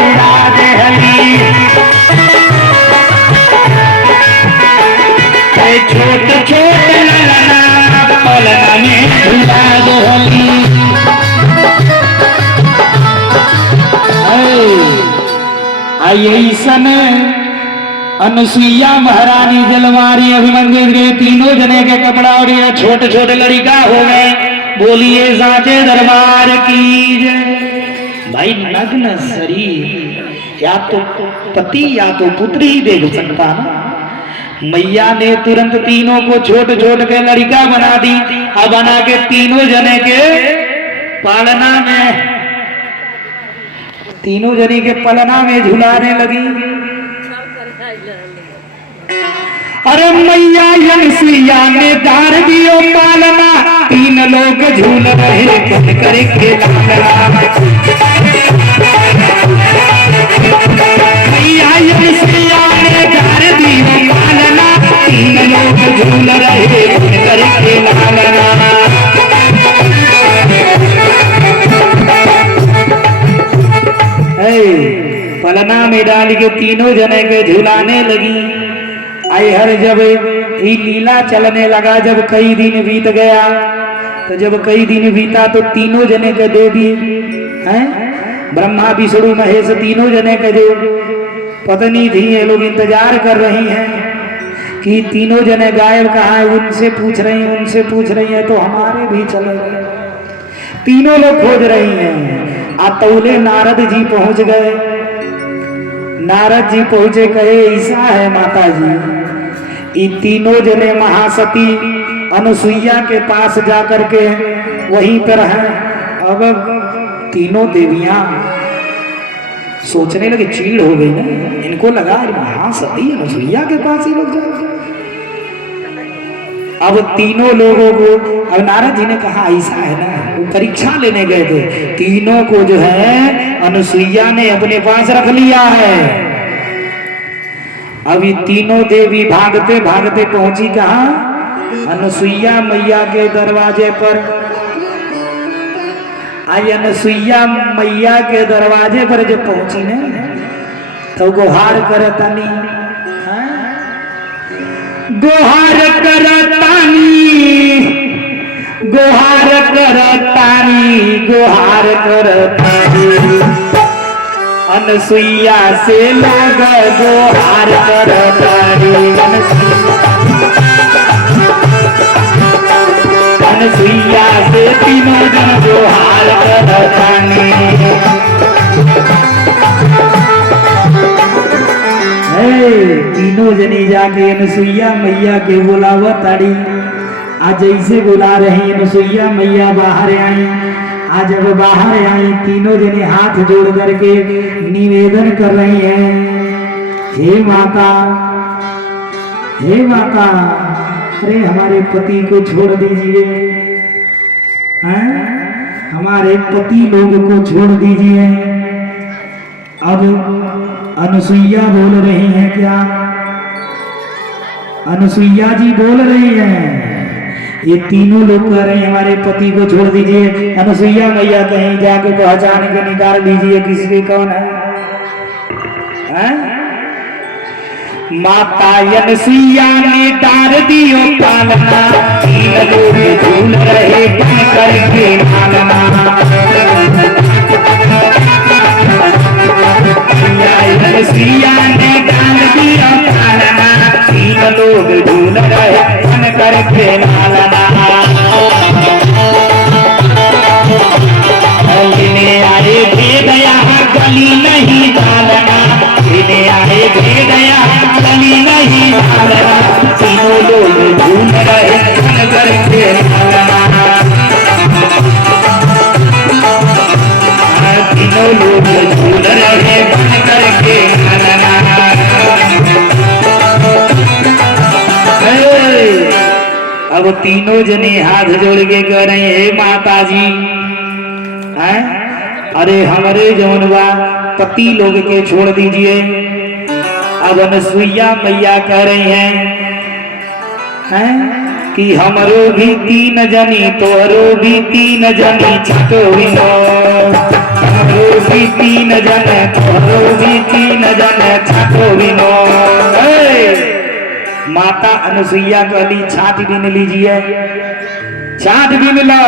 उड़ा देहली छोट छोट ललना पलना में झूला देहली यही समय अनुसुईया महारानी जलवारी अभिमन्यु के तीनों जने के कपड़ा और ये छोटे छोटे लड़का हो गए। बोलिए साचे दरबार की जय। भाई नग्न शरीर या तो पति या तो पुत्री ही देख सकता ना। मैया ने तुरंत तीनों को छोटे छोटे के लड़का बना दी। अब बना के तीनों जने के पालना में तीनों जने के पलना में झुलाने लगी। अरे मैया यमसिया ने डार दियो पालना तीन लोग झूल रहे करके मैया यमसिया ने डार दियो पालना तीन लोग झूल रहे करके पलना में डाल के तीनों जने के झुलाने लगी। आई हर जब ये लीला चलने लगा, जब कई दिन बीत गया तो जब कई दिन बीता तो तीनों जने के देवी हैं ब्रह्मा विष्णु महेश तीनों जने के जो पत्नी थी ये लोग इंतजार कर रही हैं कि तीनों जने गायब कहाँ है। उनसे पूछ रही हैं तो हमारे भी चले गए। तीनों लोग खोज रही हैं। आतौले नारद जी पहुंच गए। नारद जी पहुंचे, कहे ऐसा है माता जी, ये तीनों जने महासती अनुसुईया के पास जाकर के वहीं पर हैं। अब तीनों देवियां सोचने लगे, चीड़ हो गई ना इनको, लगा महासती अनुसुईया के पास ही लोग जाए। अब तीनों लोगों को, अब नारद जी ने कहा ऐसा है ना, वो परीक्षा लेने गए थे, तीनों को जो है अनुसुईया ने अपने पास रख लिया है। अभी तीनों देवी भागते भागते पहुंची कहाँ? अनुसुईया मैया के दरवाजे पर। आई अनुसुईया मैया के दरवाजे पर जब पहुंची ने तो गुहार करतानी, गुहार करतानी, गुहार करतानी, गुहार करतानी, अनुसुईया से लोग गुहार करतानी, अनुसुईया से तीनों जन गुहार करतानी। तीनों जनी जाके अनुसुईया मैया के बुलावा ताड़ी। आज जैसे बुला रही अनुसुईया मैया बाहर आई। आज जब बाहर आई तीनों जने हाथ जोड़ करके निवेदन कर रही हैं, हे माता, हे माता, अरे हमारे पति को छोड़ दीजिए, हमारे पति लोग को छोड़ दीजिए। अब अनुसुईया बोल रही हैं क्या? अनुसुईया जी बोल रही हैं। ये तीनों लोग कह रहे हैं हमारे पति को छोड़ दीजिए। अनुसुईया मैया कहीं जाके पहचान के निकाल लीजिए किसके कौन है? माता अनुसुईया ने डार दियो पालना, तीन लोग झूल रहे बन करके लालना। अनुसुईया ने डाल दियो पालना, तीन लोग झूल रहे बन करके लालना। इन्हें आए भेद यहाँ गली नहीं डालना, इन्हें आए भेद यहाँ गली नहीं डालना। तीनों लोग झूल रहे बन करके लालना, तीनों लोग झूल रहे बन करके लालना। अब तीनों जने हाथ जोड़ के कह रहे हैं, हे माता जी, अरे हमारे जौनवा पति लोग के छोड़ दीजिए। अब अनुसुईया मैया कह रही हैं कि हमरो भी तीन जनी, तोहरो भी तीन जनी, छठो हमरो भी तीन जन, जन छातो बिनो। माता अनुसुईया कहली छात बीन लीजिए, छात बीन लो।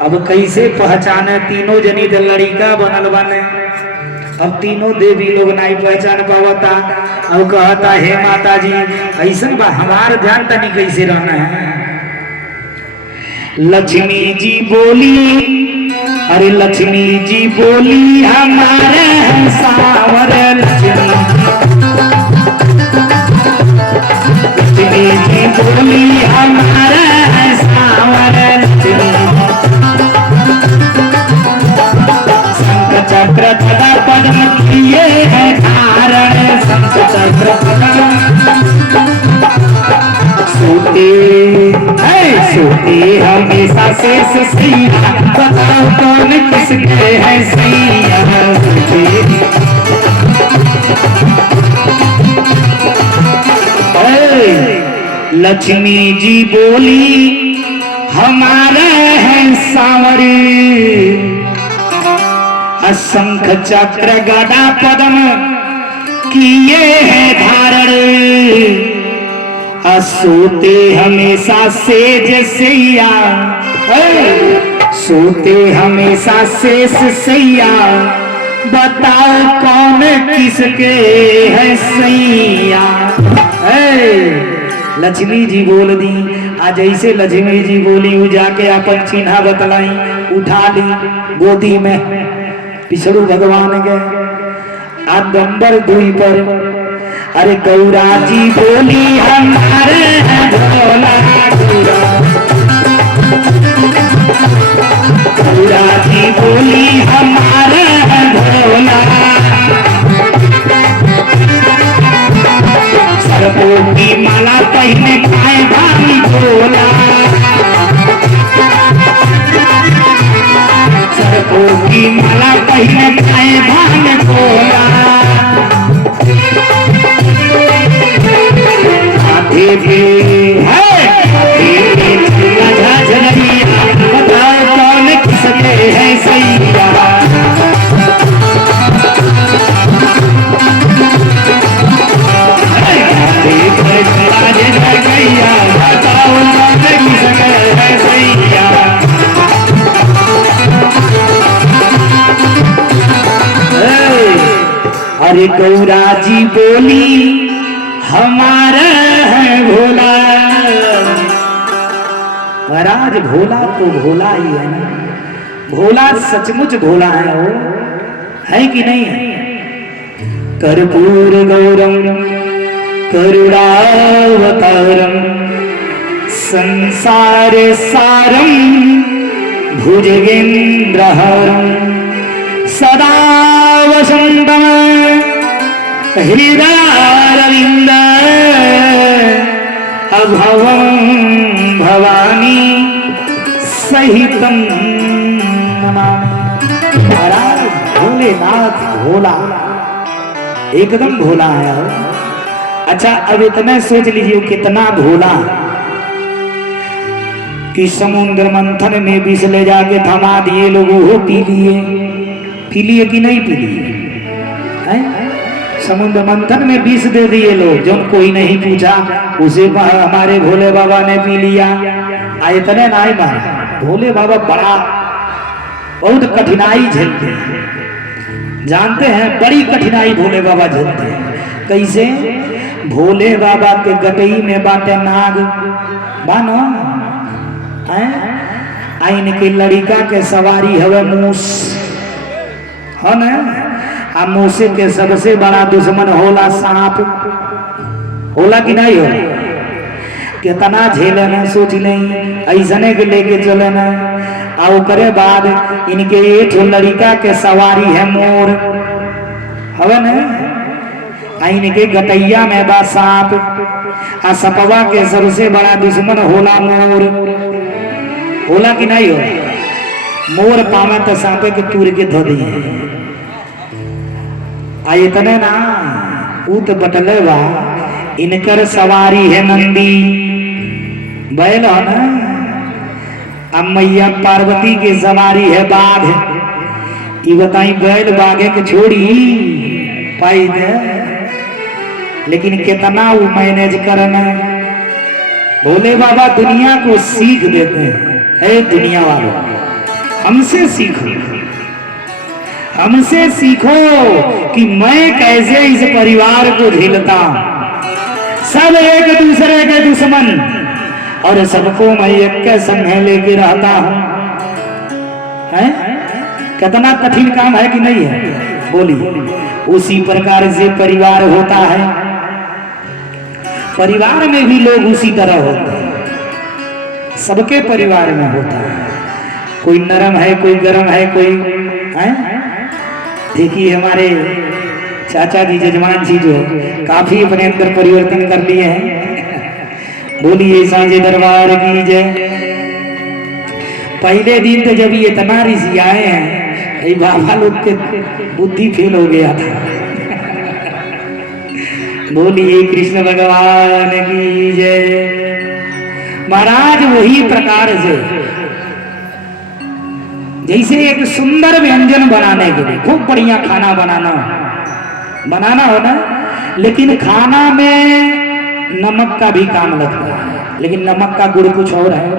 अब कैसे पहचाने तीनों जनी तो लड़िका बनल बने। अब तीनों देवी लोग नहीं पहचान पावता। अब कहता हे माता जी ऐसा बा हमार ध्यान तनी कैसे रहना है। लक्ष्मी जी बोली, अरे लक्ष्मी जी बोली हमारे सावर। लक्ष्मी जी बोली हमारे सावर। शंख चक्र गदा पद्म किए है धारण। शंख चक्र सोते हमेशा शेष सैया। बताओ कौन किसके है सैया। लक्ष्मी जी बोली हमारे हैं सांवरी। शंख चक्र गदा पद्म किए हैं धारण। सोते हमेशा सेज सैया। सोते हमेशा शेष सैया। बताओ कौन किसके है सैया। लक्ष्मी जी बोल दी। आज ऐसे लक्ष्मी जी बोली उ जाके अपन चिन्हा बतलाई, उठा ली गोदी में। पिछड़ू भगवान गए नंबर 2 पर। अरे गौरा जी बोली हमारे भोला। गौरा जी बोली हमारे भोला। सरपों की माला पहने खाए भाई भोला। सरपों की माला पहने खाए भाई भोला। बताओ कौन किसके है सैया। बताओ कौन किसके है सैया। अरे गौरा जी बोली हमारा है भोला। महाराज भोला तो भोला ही है ना। भोला सचमुच भोला है वो, है कि नहीं है। कर्पूर गौरम करुणावतारम संसार सारम भुजगेंद्रहरम सदा वसंतम हृदयारविंद अभवं भवानी सहितम नमामि। महाराज भोलेनाथ भोला, एकदम भोला है। अच्छा अब इतना सोच लीजिए कितना भोला कि समुद्र मंथन में विष ले जाके थमा दिए लोग वो पी लिए कि नहीं पी लिए। समुद्र मंथन में विष दे दिए लोग, जो कोई नहीं पूछा उसे हमारे भोले बाबा ने पी लिया। इतने नहीं मारा, भोले बाबा बड़ा बहुत कठिनाई झेलते हैं, जानते हैं बड़ी कठिनाई भोले बाबा झेलते हैं। कैसे? भोले बाबा के गटई में बाटे नाग बानो आइन के लड़िका के सवारी हवे मूस है ना। आ मूसे के सबसे बड़ा दुश्मन होला सांप। होला कि नहीं हो? कितना झेले न सोच नहीं, ऐसने के लेके चले न। और करे बाद इनके एक लड़िका के सवारी है मोर हवे न। इनके गटैया में बा सांप। आ सपवा के सबसे बड़ा दुश्मन होला मोर। होला कि नहीं हो? मोर पावे तो सांपे के तूर के धो दिए। इतने ना उत बटले बा इनकर सवारी है नंदी बैल है ना। अब मैया पार्वती की सवारी है बाघ। ये बताई बैल बागे के छोड़ी पाई दे, लेकिन कितना वो मैनेज करना। भोले बाबा दुनिया को सीख देते हैं, हे दुनिया वालों हमसे सीखो, हमसे सीखो कि मैं कैसे इस परिवार को झेलता हूं। सब एक दूसरे के दुश्मन और सबको मैं एक के संग लेके रहता हूं। है कितना कठिन काम है कि नहीं है, बोलिए। उसी प्रकार से परिवार होता है, परिवार में भी लोग उसी तरह होते हैं, सबके परिवार में होता है। कोई नरम है, कोई गरम है, कोई है। देखिए हमारे चाचा जी, जजमान जी जो काफी अपने अंदर परिवर्तन कर लिए हैं। बोलिए सांझे दरबार की जय। पहले दिन तो जब ये इतना ऋषि आए हैं, ये बाबा लोग के बुद्धि फेल हो गया था। बोलिए कृष्ण भगवान की जय। महाराज वही प्रकार से जैसे एक सुंदर व्यंजन बनाने के लिए खूब बढ़िया खाना बनाना हो ना, लेकिन खाना में नमक का भी काम लगता है, लेकिन नमक का गुण कुछ और है।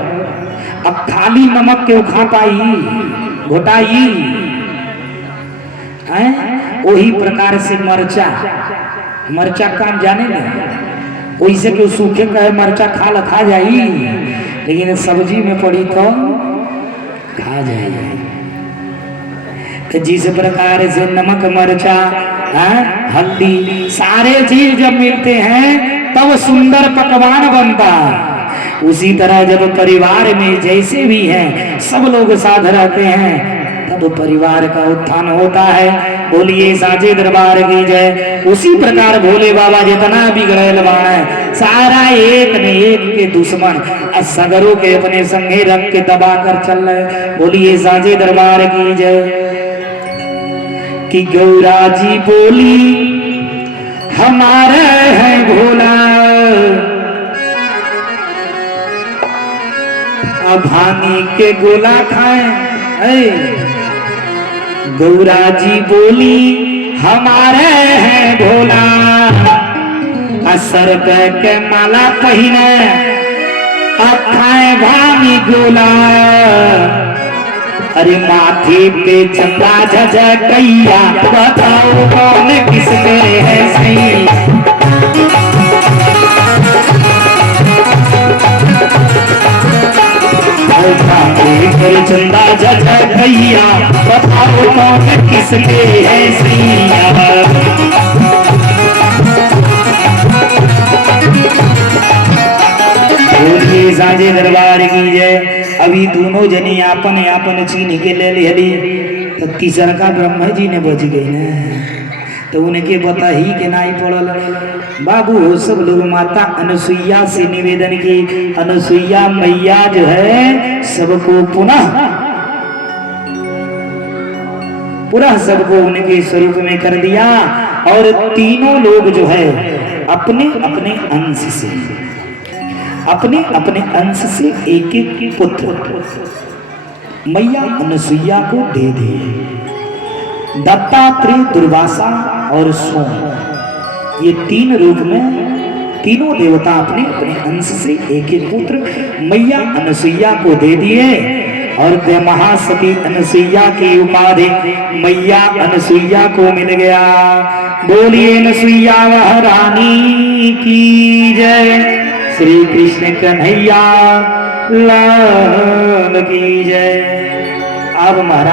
अब खाली नमक क्यों खा पाई, घोटाई है। वही प्रकार से मरचा काम जाने ना, वैसे क्यों सूखे कहे मरचा खा जाई, लेकिन सब्जी में पड़ी तो खा जाए। जिस प्रकार से नमक मरचा हल्दी सारे चीज जब मिलते हैं तब सुंदर पकवान बनता है। उसी तरह जब परिवार में जैसे भी हैं सब लोग साथ रहते हैं तब परिवार का उत्थान होता है। बोलिए साचे दरबार की जय। उसी प्रकार भोले बाबा जितना बिगड़ेल बाण है सारा एक ने एक के दुश्मन सगरों के अपने संगे रख के दबा कर चल रहे। बोलिए साचे दरबार की जय। कि गौरा जी बोली हमारे है भोला, अब भांगी के गोला खाए। गौरा जी बोली हमारे है भोला, असर के माला पहिने अब खाए भांगी गोला। अरे माथे पे चंदा झझकैया बताओ कौन किसके है सही। माथे पे चंदा झझकैया बताओ कौन किसके है सही। साझे दरबार की जय। अभी दोनों जनी आपन आपन चीन के ले लिहली तो तीसर का ब्रह्मा जी ने बच गई ना, तो उनके बता ही के नाई पड़ल। बाबू हो सब लोग माता अनुसुईया से निवेदन की, अनुसुईया मैया जो है सबको पुनः सबको उनके स्वरूप में कर दिया। और तीनों लोग जो है अपने अपने अंश से एक एक पुत्र मैया अनुसुईया को दे दिए। दत्तात्रेय, दुर्वासा और सोम, ये तीन रूप में तीनों देवता अपने अपने अंश से एक एक पुत्र मैया अनुसुईया को दे दिए। और महासती अनुसुईया की उपाधि मैया अनुसुईया को मिल गया। बोलिए अनुसुईया महारानी की जय। श्री कृष्ण कन्हैया लाल की जय। अब महाराज